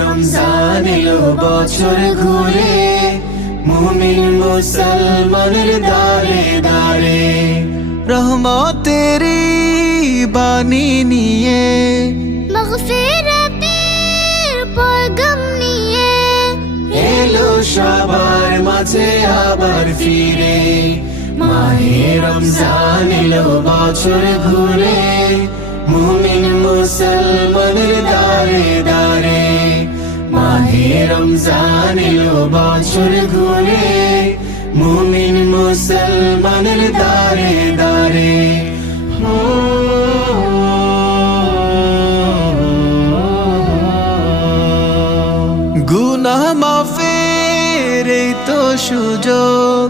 রমজান এলো বছর ঘুরে, মুমিন মুসলমানের দারে দারে। রহমতেরি বাণী নিয়ে, মাগফিরাতের পয়গাম নিয়ে, এলো সবার মাঝে আবার ফিরে। মাহে রমজান এলো বছর ঘুরে, মুমিন মুসলমানের দারে দারে। মাহে রমজান এলো বছর ঘুরে, মুমিন মুসলমানের দারে দারে। গুনাহ মাফের এই তো সুযোগ,